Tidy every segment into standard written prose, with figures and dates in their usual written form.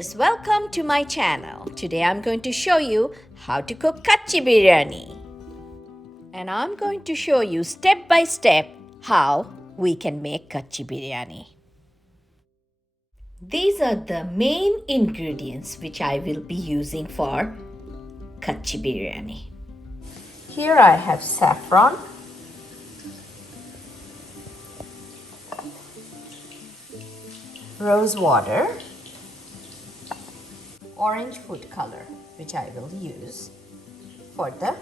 viewers, welcome to my channel. Today I'm going to show you how to cook Kacchi Biryani. And I'm going to show you step by step how we can make Kacchi Biryani. These are the main ingredients which I will be using for Kacchi Biryani. Here I have saffron, rose water, orange food color, which I will use for the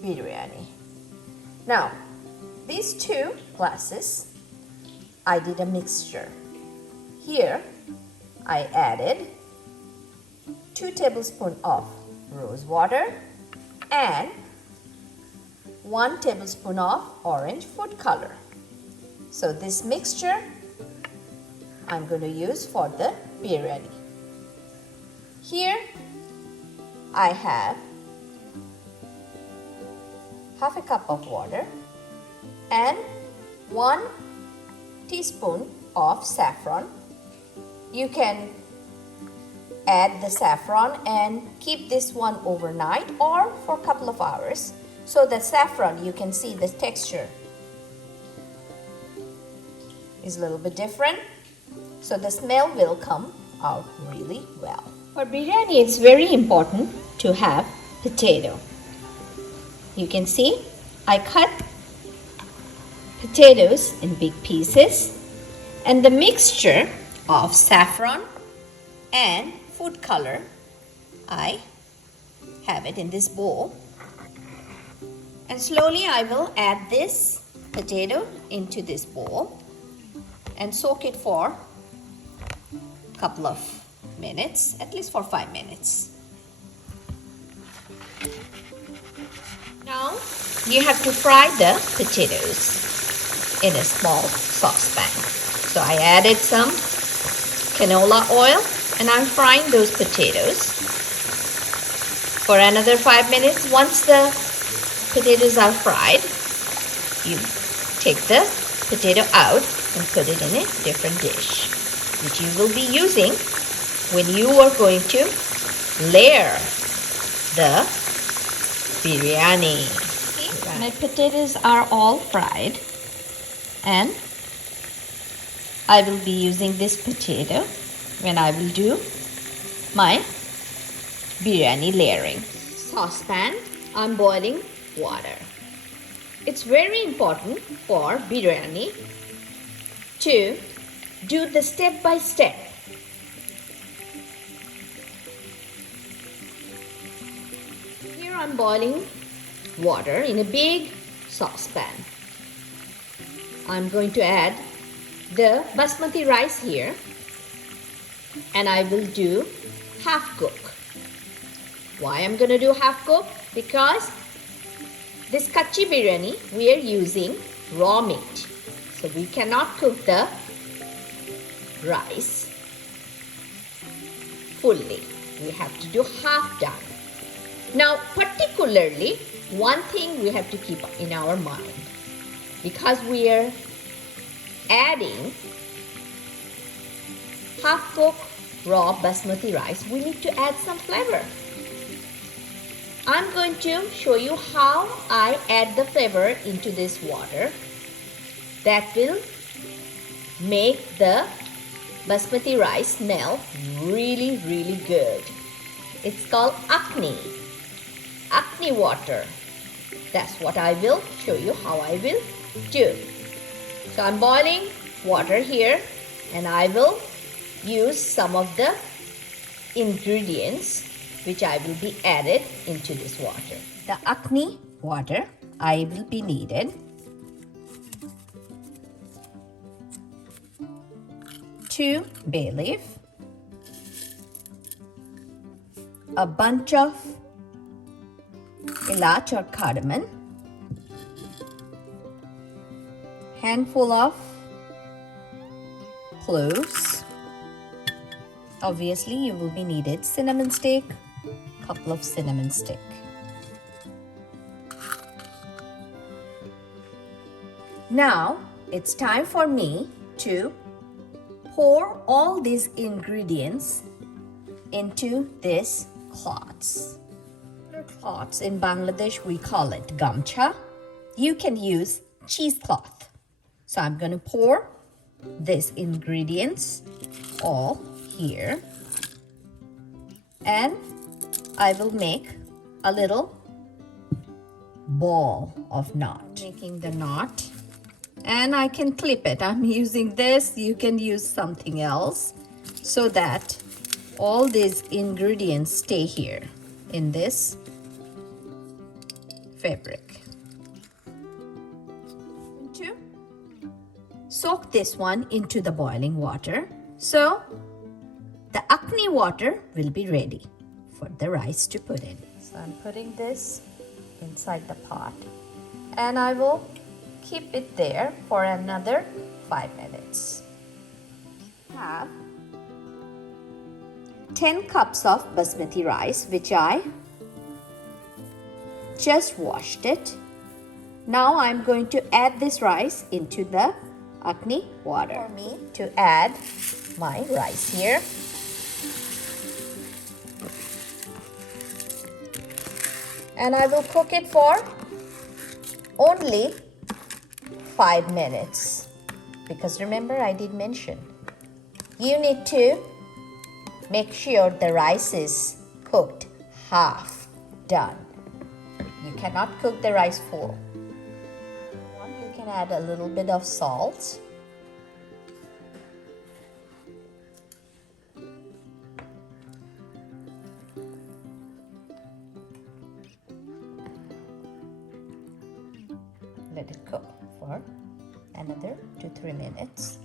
biryani. Now, these 2 glasses, I did a mixture. Here, I added 2 tablespoons of rose water and 1 tablespoon of orange food color. So this mixture I'm going to use for the biryani. Here I have half a cup of water and 1 teaspoon of saffron. You can add the saffron and keep this one overnight or for a couple of hours. So the saffron, you can see the texture is a little bit different. So the smell will come out really well. For biryani, it's very important to have potato. You can see I cut potatoes in big pieces, and the mixture of saffron and food color, I have it in this bowl. And slowly I will add this potato into this bowl and soak it for a couple of minutes, at least for 5 minutes. Now you have to fry the potatoes in a small saucepan. So I added some canola oil and I'm frying those potatoes for another 5 minutes. Once the potatoes are fried, you take the potato out and put it in a different dish, which you will be using when you are going to layer the biryani. My potatoes are all fried, and I will be using this potato when I will do my biryani layering. Saucepan, I'm boiling water. It's very important for biryani to do the step by step. Here I'm boiling water in a big saucepan. I'm going to add the basmati rice here, and I will do half cook. Why I'm going to do half cook? Because this Kacchi Biryani, we are using raw meat. So we cannot cook the rice fully. We have to do half done. Now, particularly, one thing we have to keep in our mind, because we are adding half-cooked raw basmati rice, we need to add some flavor. I'm going to show you how I add the flavor into this water. That will make the basmati rice smell really, really good. It's called akni water. That's what I will show you how I will do. So I'm boiling water here, and I will use some of the ingredients which I will be added into this water. The akni water I will be needed 2 bay leaf, a bunch of elach or cardamom, handful of cloves. Obviously, you will be needed cinnamon stick, couple of cinnamon stick. Now it's time for me to pour all these ingredients into this cloths. Cloths in Bangladesh, we call it gamcha. You can use cheesecloth. So I'm going to pour these ingredients all here. And I will make a little ball of knot. Making the knot. And I can clip it. I'm using this. You can use something else so that all these ingredients stay here in this fabric. To soak this one into the boiling water. So the akni water will be ready for the rice to put in. So I'm putting this inside the pot and I will keep it there for another 5 minutes. I have 10 cups of basmati rice, which I just washed it. Now I'm going to add this rice into the akni water. For me to add my rice here. And I will cook it for only 5 minutes. Because remember, I did mention, you need to make sure the rice is cooked half done. You cannot cook the rice full. You can add a little bit of salt. Let it cook for another 2-3 minutes.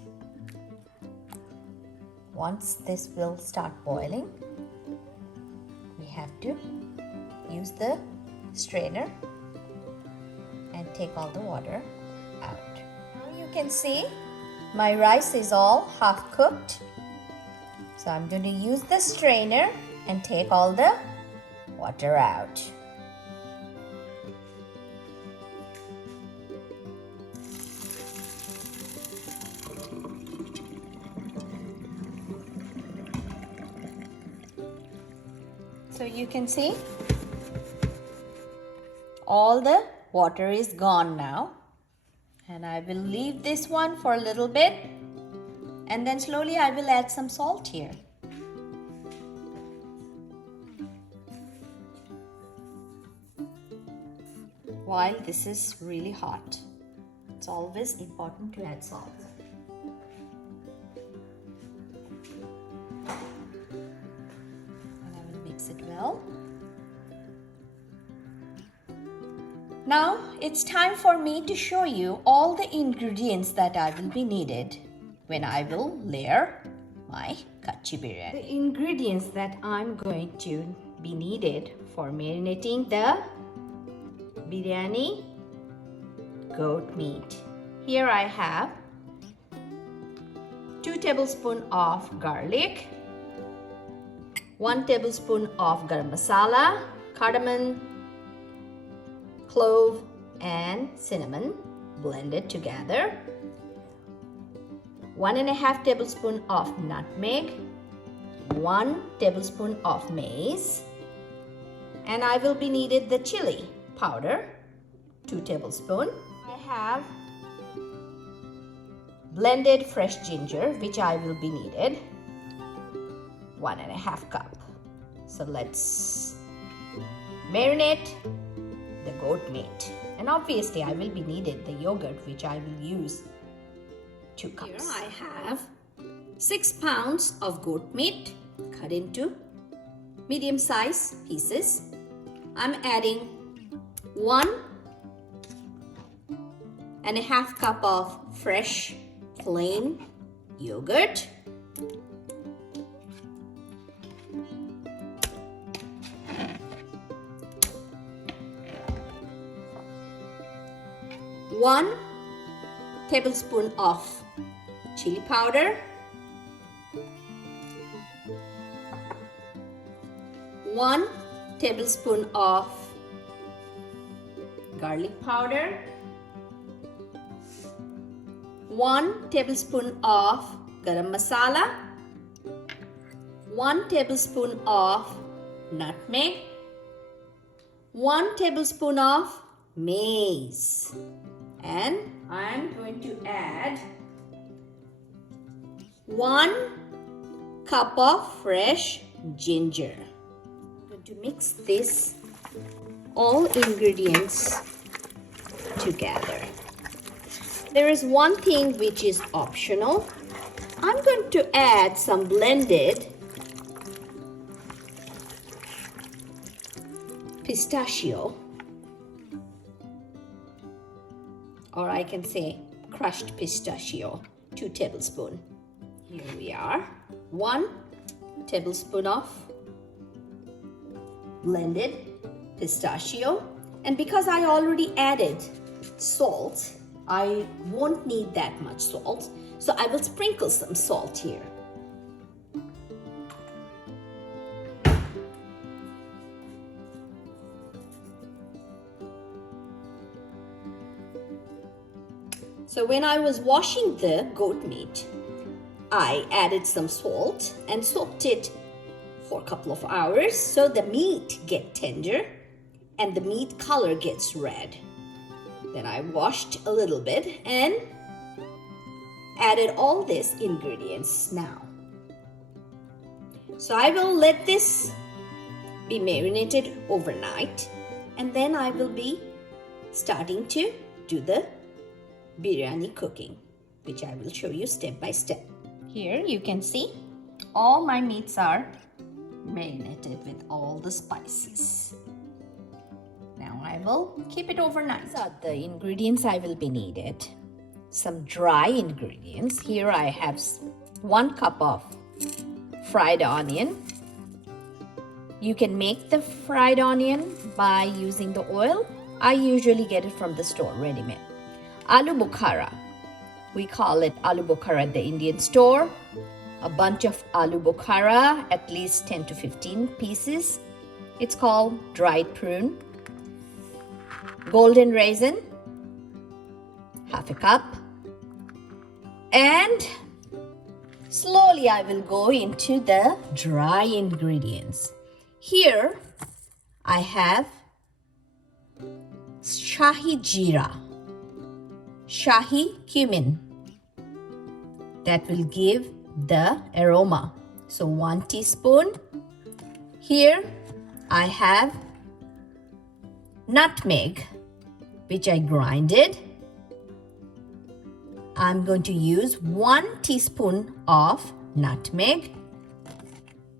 Once this will start boiling, we have to use the strainer and take all the water out. Now you can see my rice is all half cooked. So I'm going to use the strainer and take all the water out. So you can see all the water is gone now, and I will leave this one for a little bit and then slowly I will add some salt here. While this is really hot, it's always important to add salt. It well. Now it's time for me to show you all the ingredients that I will be needed when I will layer my Kacchi Biryani. The ingredients that I'm going to be needed for marinating the biryani goat meat. Here I have 2 tablespoons of garlic, 1 tablespoon of garam masala, cardamom, clove and cinnamon blended together, 1.5 tablespoon of nutmeg, 1 tablespoon of mace, and I will be needed the chili powder, 2 tablespoons. I have blended fresh ginger, which I will be needed 1.5 cup. So let's marinate the goat meat, and obviously I will be needed the yogurt, which I will use 2 cups. Here I have 6 pounds of goat meat cut into medium size pieces. I'm adding 1.5 cup of fresh plain yogurt, 1 tablespoon of chili powder, 1 tablespoon of garlic powder, 1 tablespoon of garam masala, 1 tablespoon of nutmeg, 1 tablespoon of mace, and I'm going to add 1 cup of fresh ginger. I'm going to mix this all ingredients together. There is one thing which is optional. I'm going to add some blended pistachio, or I can say crushed pistachio, 2 tablespoons. Here we are, 1 tablespoon of blended pistachio, and because I already added salt, I won't need that much salt, so I will sprinkle some salt here. So when I was washing the goat meat, I added some salt and soaked it for a couple of hours so the meat gets tender and the meat color gets red. Then I washed a little bit and added all these ingredients now. So I will let this be marinated overnight, and then I will be starting to do the biryani cooking, which I will show you step by step. Here you can see all my meats are marinated with all the spices. Now I will keep it overnight. These are the ingredients I will be needed. Some dry ingredients. Here I have 1 cup of fried onion. You can make the fried onion by using the oil. I usually get it from the store ready-made. ALUBOKHARA. We call it ALUBOKHARA at the Indian store. A bunch of ALUBOKHARA, at least 10 to 15 pieces. It's called dried prune. Golden raisin, half a cup. And slowly I will go into the dry ingredients. Here I have SHAHI JEERA, SHAHI cumin. That will give the aroma. So 1 teaspoon. Here I have nutmeg, which I grinded. I'm going to use 1 teaspoon of nutmeg.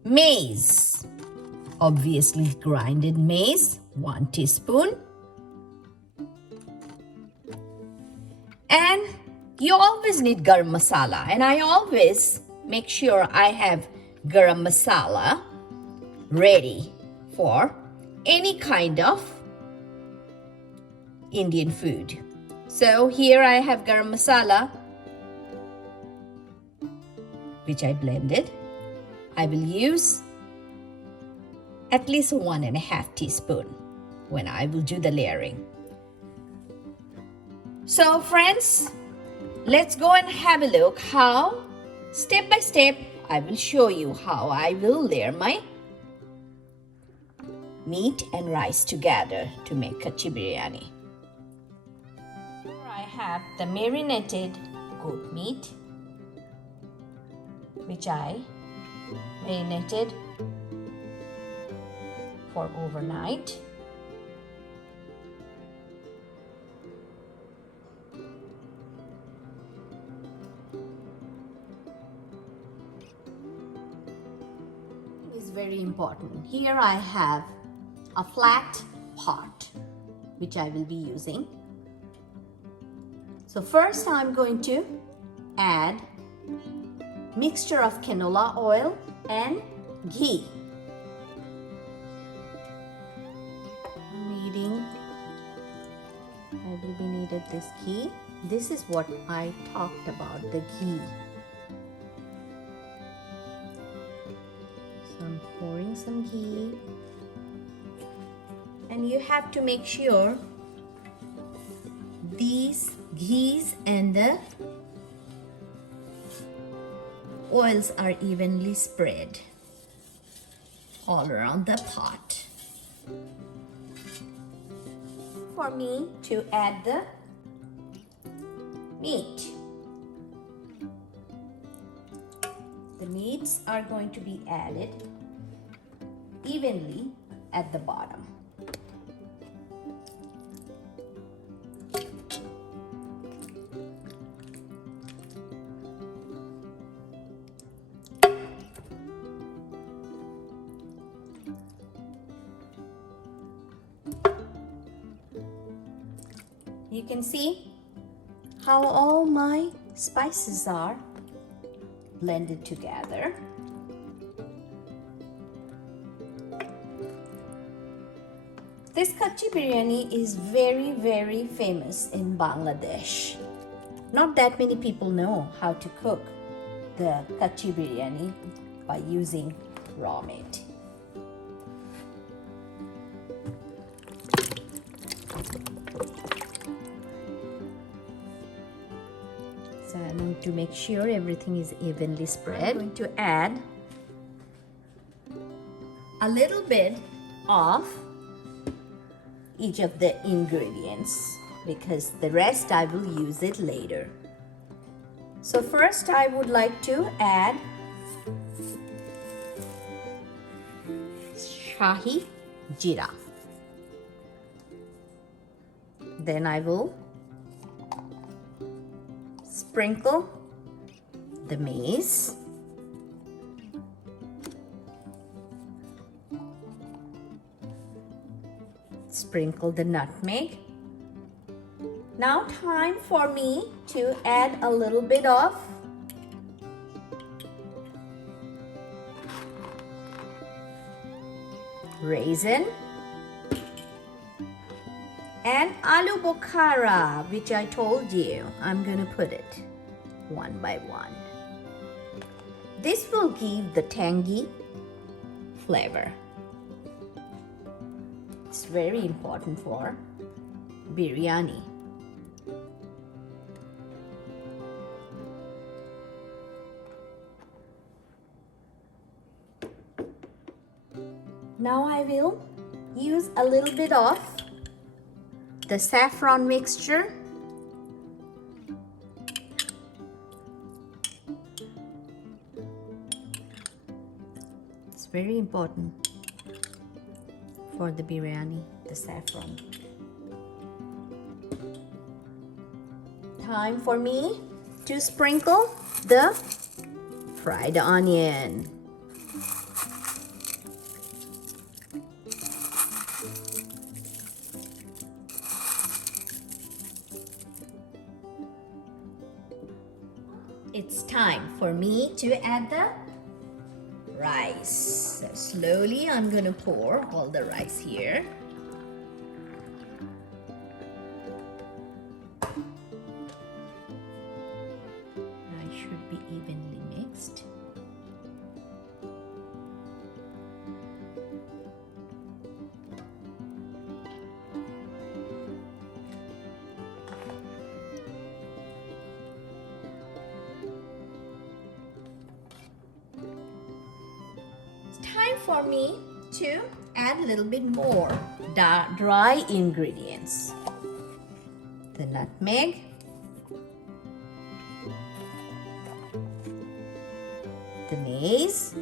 Mace, obviously grinded mace, 1 teaspoon. And you always need garam masala, and I always make sure I have garam masala ready for any kind of Indian food. So here I have garam masala, which I blended. I will use at least 1.5 teaspoon when I will do the layering. So friends, let's go and have a look how step by step I will show you how I will layer my meat and rice together to make Kacchi Biryani. Here I have the marinated goat meat, which I marinated for overnight. Is very important. Here I have a flat pot which I will be using. So first I'm going to add mixture of canola oil and ghee. I will be needed this ghee. This is what I talked about, the ghee. So I'm pouring some ghee. And you have to make sure these ghees and the oils are evenly spread. all around the pot. For me to add the meat. The meats are going to be added evenly at the bottom. You can see how all my spices are blended together. This Kacchi Biryani is very famous in Bangladesh. Not that many people know how to cook the Kacchi Biryani by using raw meat. So I'm going to make sure everything is evenly spread. I'm going to add a little bit of each of the ingredients because the rest I will use it later. So first I would like to add SHAHI JEERA. Then I will sprinkle the MACE, sprinkle the nutmeg. Now time for me to add a little bit of raisin and ALUBOKHARA, which I told you I'm gonna put it one by one. This will give the tangy flavor. It's very important for biryani. Now I will use a little bit of the saffron mixture. It's very important for the biryani, the saffron. Time for me to sprinkle the fried onion. It's time for me to add the rice. So slowly I'm gonna pour all the rice here. Rice should be evenly mixed. Time for me to add a little bit more dry ingredients. The nutmeg, the MACE,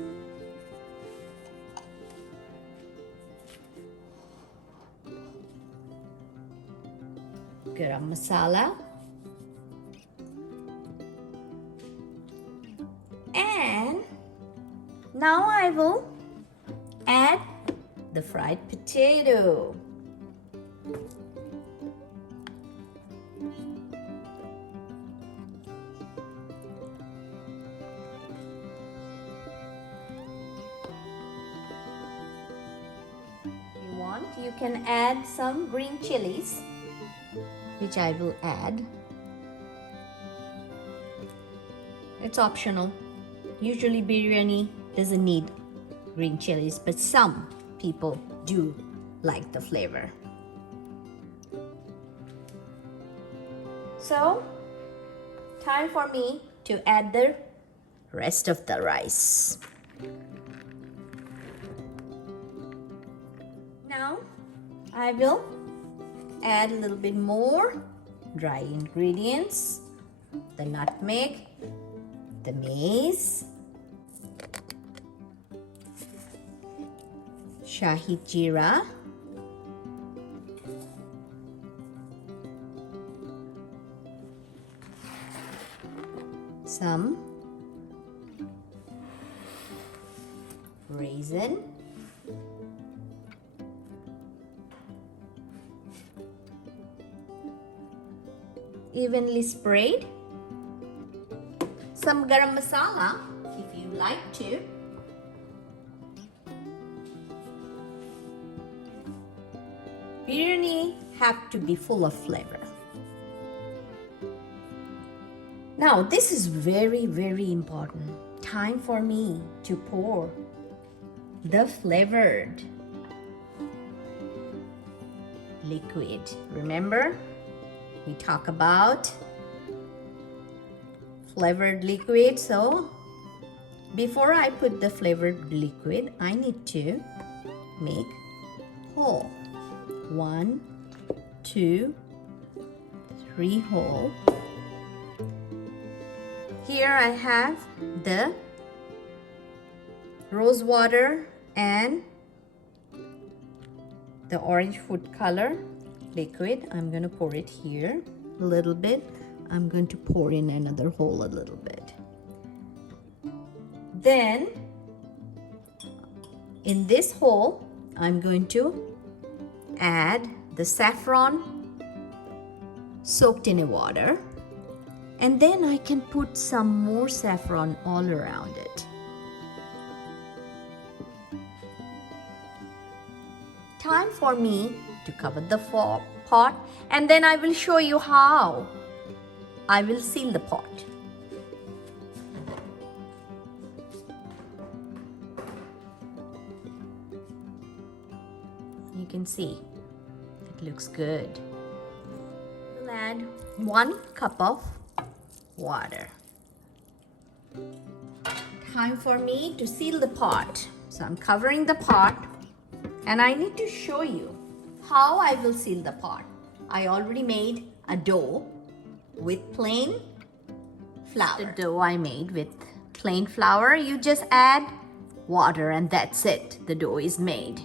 garam masala, and now I will add the fried potato. If you want, you can add some green chilies, which I will add. It's optional. Usually biryani doesn't need green chilies, but some people do like the flavor. So, time for me to add the rest of the rice. I will add a little bit more dry ingredients, the nutmeg, the mace, Shahi jeera, some raisin, evenly sprayed, some garam masala if you like to, biryani have to be full of flavor. Now this is very, very important. Time for me to pour the flavored liquid. Remember, we talk about flavored liquid. So before I put the flavored liquid, I need to make hole. 1, 2, 3 hole. Here I have the rose water and the orange food color liquid. I'm going to pour it here a little bit. I'm going to pour in another hole a little bit. Then in this hole, I'm going to add the saffron soaked in a water, and then I can put some more saffron all around it. Time for me to cover the pot, and then I will show you how I will seal the pot. You can see it looks good. We'll add 1 cup of water. Time for me to seal the pot. So I'm covering the pot, and I need to show you how I will seal the pot. I already made a dough with plain flour. The dough I made with plain flour, you just add water and that's it. The dough is made.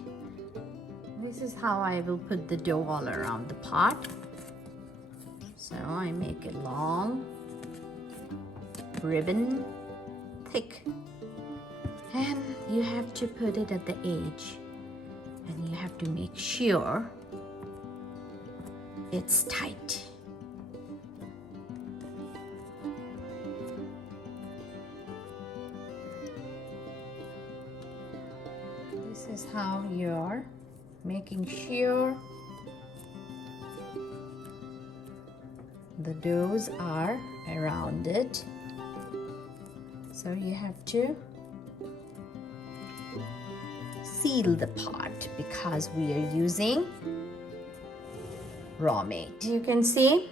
This is how I will put the dough all around the pot. So I make a long ribbon, thick, and you have to put it at the edge, and you have to make sure it's tight. This is how you're making sure the doughs are around it. So you have to seal the pot because we are using raw meat. You can see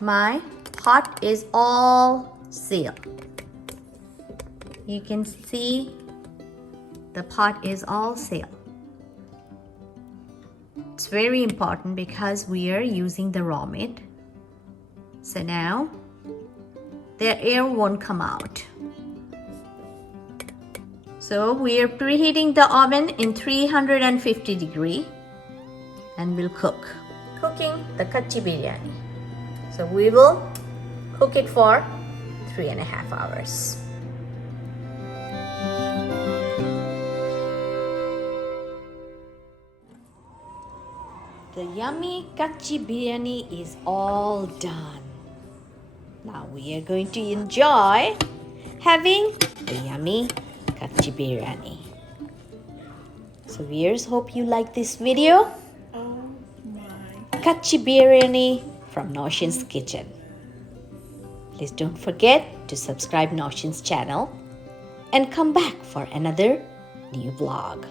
my pot is all sealed. You can see the pot is all sealed. It's very important because we are using the raw meat. So now the air won't come out. So we are preheating the oven in 350 degrees and we'll cook. Cooking the Kacchi Biryani. So we will cook it for 3.5 hours. The yummy Kacchi Biryani is all done. Now we are going to enjoy having the yummy Kacchi Biryani. So viewers, hope you like this video. Oh my. Kacchi Biryani from Nausheen's Kitchen. Please don't forget to subscribe Nausheen's channel and come back for another new vlog.